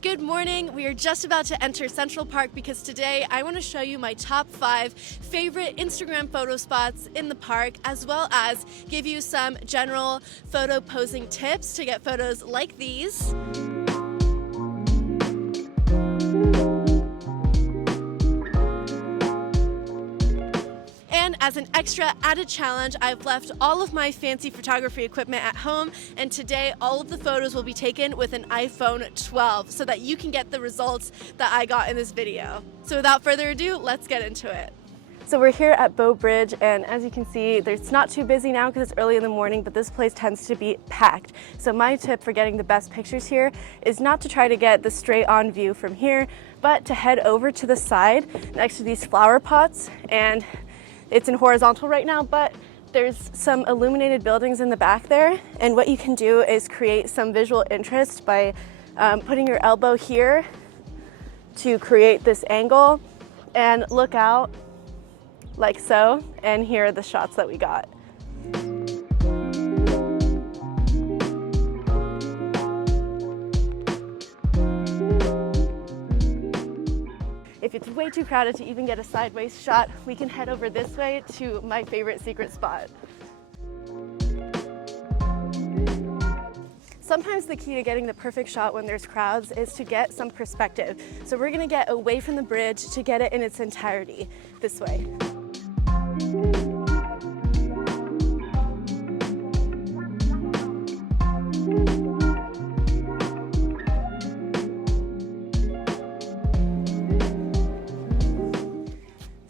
Good morning. We are just about to enter Central Park because today I want to show you my top 5 favorite Instagram photo spots in the park, as well as give you some general photo posing tips to get photos like these. And as an extra added challenge, I've left all of my fancy photography equipment at home, and today all of the photos will be taken with an iPhone 12 so that you can get the results that I got in this video. So without further ado, let's get into it. So we're here at Bow Bridge, and as you can see, it's not too busy now because it's early in the morning, but this place tends to be packed. So my tip for getting the best pictures here is not to try to get the straight on view from here, but to head over to the side next to these flower pots. And it's in horizontal right now, but there's some illuminated buildings in the back there. And what you can do is create some visual interest by putting your elbow here to create this angle and look out like so. And here are the shots that we got. If it's way too crowded to even get a sideways shot, we can head over this way to my favorite secret spot. Sometimes the key to getting the perfect shot when there's crowds is to get some perspective. So we're gonna get away from the bridge to get it in its entirety, this way.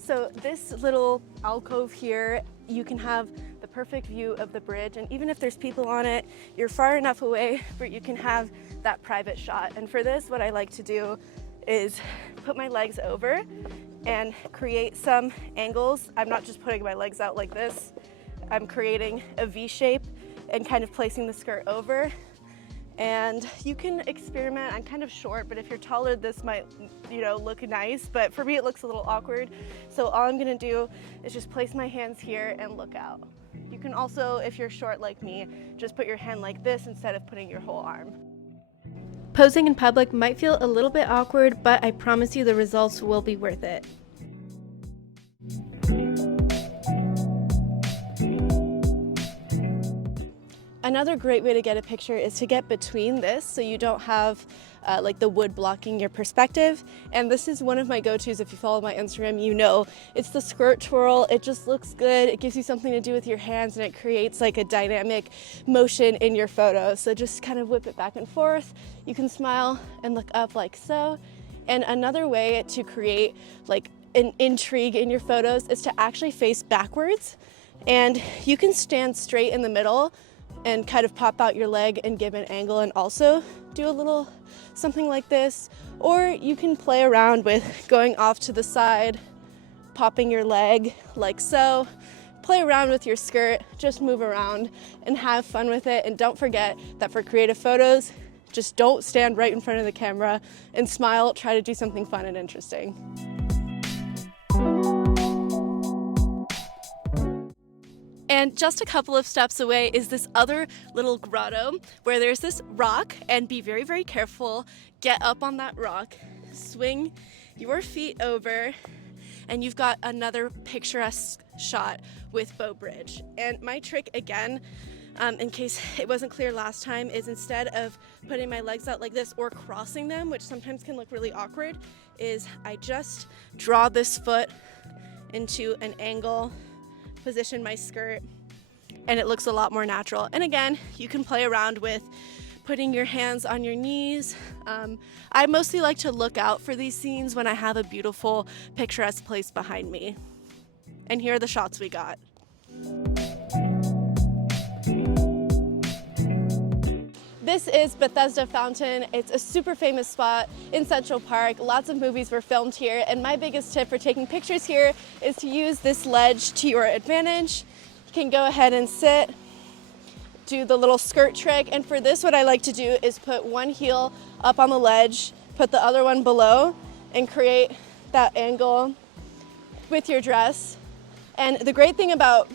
So this little alcove here, you can have the perfect view of the bridge, and even if there's people on it, you're far enough away where you can have that private shot. And for this, what I like to do is put my legs over and create some angles. I'm not just putting my legs out like this. I'm creating a V shape and kind of placing the skirt over. And you can experiment. I'm kind of short, but if you're taller, this might, look nice. But for me, it looks a little awkward. So all I'm gonna do is just place my hands here and look out. You can also, if you're short like me, just put your hand like this instead of putting your whole arm. Posing in public might feel a little bit awkward, but I promise you the results will be worth it. Another great way to get a picture is to get between this so you don't have like the wood blocking your perspective. And this is one of my go-tos. If you follow my Instagram, you know it's the skirt twirl. It just looks good. It gives you something to do with your hands, and it creates like a dynamic motion in your photo. So just kind of whip it back and forth. You can smile and look up like so. And another way to create like an intrigue in your photos is to actually face backwards. And you can stand straight in the middle and kind of pop out your leg and give an angle and also do a little something like this. Or you can play around with going off to the side, popping your leg like so. Play around with your skirt, just move around and have fun with it. And don't forget that for creative photos, just don't stand right in front of the camera and smile. Try to do something fun and interesting. And just a couple of steps away is this other little grotto where there's this rock, and be very, very careful. Get up on that rock, swing your feet over, and you've got another picturesque shot with Bow Bridge. And my trick again, in case it wasn't clear last time, is instead of putting my legs out like this or crossing them, which sometimes can look really awkward, is I just draw this foot into an angle, position my skirt, and it looks a lot more natural. And again, you can play around with putting your hands on your knees. I mostly like to look out for these scenes when I have a beautiful picturesque place behind me. And here are the shots we got. This is Bethesda Fountain. It's a super famous spot in Central Park. Lots of movies were filmed here, and my biggest tip for taking pictures here is to use this ledge to your advantage. You can go ahead and sit, do the little skirt trick, and for this what I like to do is put one heel up on the ledge, put the other one below, and create that angle with your dress. And the great thing about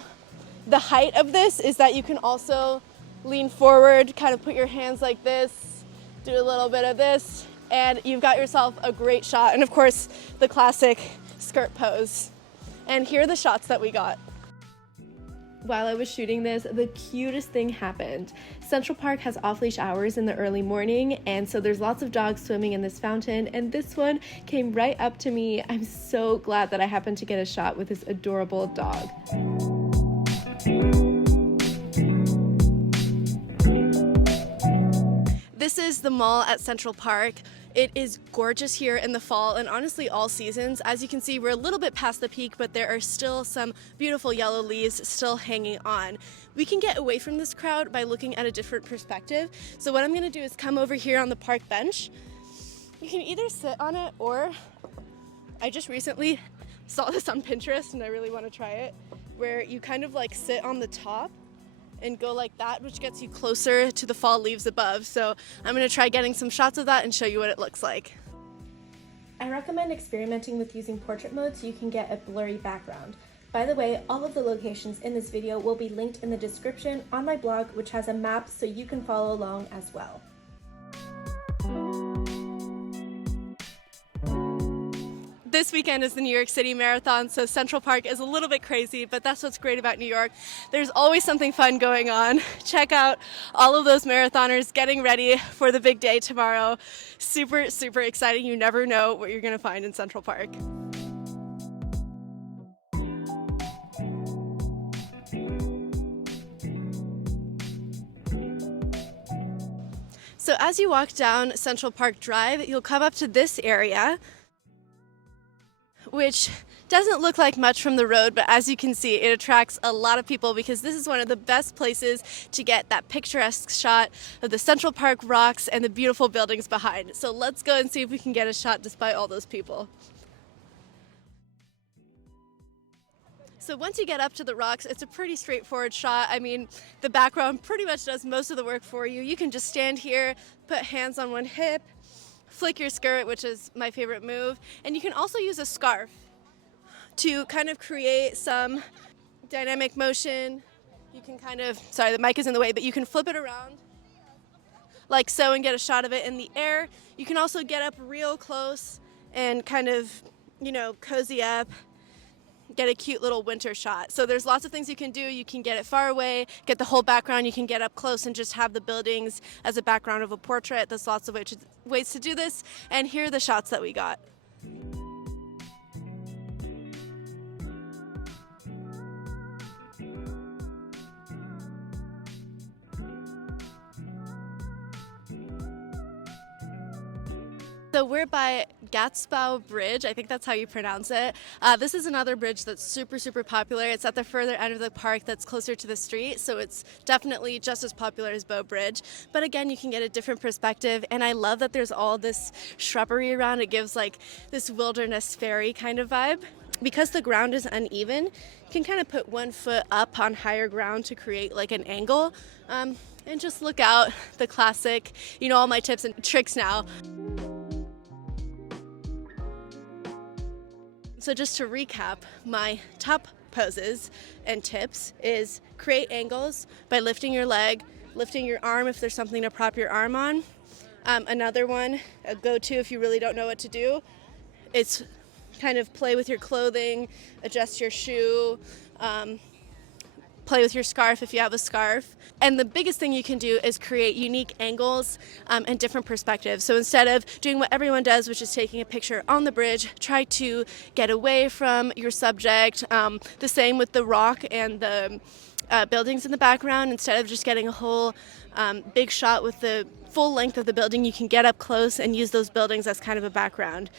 the height of this is that you can also lean forward, kind of put your hands like this, do a little bit of this, and you've got yourself a great shot. And of course, the classic skirt pose. And here are the shots that we got. While I was shooting this, the cutest thing happened. Central Park has off-leash hours in the early morning, and so there's lots of dogs swimming in this fountain, and this one came right up to me. I'm so glad that I happened to get a shot with this adorable dog. This is the mall at Central Park. It is gorgeous here in the fall and honestly all seasons. As you can see, we're a little bit past the peak, but there are still some beautiful yellow leaves still hanging on. We can get away from this crowd by looking at a different perspective. So what I'm gonna do is come over here on the park bench. You can either sit on it, or I just recently saw this on Pinterest and I really wanna try it, where you kind of like sit on the top and go like that, which gets you closer to the fall leaves above. So I'm gonna try getting some shots of that and show you what it looks like. I recommend experimenting with using portrait mode so you can get a blurry background. By the way, all of the locations in this video will be linked in the description on my blog, which has a map so you can follow along as well. This weekend is the New York City Marathon, so Central Park is a little bit crazy, but that's what's great about New York. There's always something fun going on. Check out all of those marathoners getting ready for the big day tomorrow. Super, super exciting. You never know what you're gonna find in Central Park. So as you walk down Central Park Drive, you'll come up to this area, which doesn't look like much from the road, but as you can see, it attracts a lot of people because this is one of the best places to get that picturesque shot of the Central Park rocks and the beautiful buildings behind. So let's go and see if we can get a shot despite all those people. So once you get up to the rocks, it's a pretty straightforward shot. I mean, the background pretty much does most of the work for you. You can just stand here, put hands on one hip, flick your skirt, which is my favorite move, and you can also use a scarf to kind of create some dynamic motion. You can kind of, sorry, the mic is in the way, but you can flip it around like so and get a shot of it in the air. You can also get up real close and kind of, you know, cozy up, get a cute little winter shot. So there's lots of things you can do. You can get it far away, get the whole background. You can get up close and just have the buildings as a background of a portrait. There's lots of ways to do this. And here are the shots that we got. So we're by Gatsbow Bridge, I think that's how you pronounce it. This is another bridge that's super, super popular. It's at the further end of the park that's closer to the street, so it's definitely just as popular as Bow Bridge. But again, you can get a different perspective, and I love that there's all this shrubbery around. It gives like this wilderness fairy kind of vibe. Because the ground is uneven, you can kind of put one foot up on higher ground to create like an angle. And just look out, the classic, you know all my tips and tricks now. So just to recap, my top poses and tips is create angles by lifting your leg, lifting your arm if there's something to prop your arm on. Another one, a go-to if you really don't know what to do, it's kind of play with your clothing, adjust your shoe, play with your scarf if you have a scarf. And the biggest thing you can do is create unique angles and different perspectives. So instead of doing what everyone does, which is taking a picture on the bridge, try to get away from your subject. The same with the rock and the buildings in the background. Instead of just getting a whole big shot with the full length of the building, you can get up close and use those buildings as kind of a background.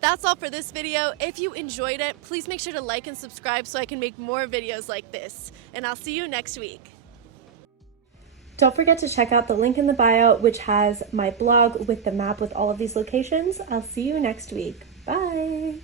That's all for this video. If you enjoyed it, please make sure to like and subscribe so I can make more videos like this. And I'll see you next week. Don't forget to check out the link in the bio, which has my blog with the map with all of these locations. I'll see you next week. Bye.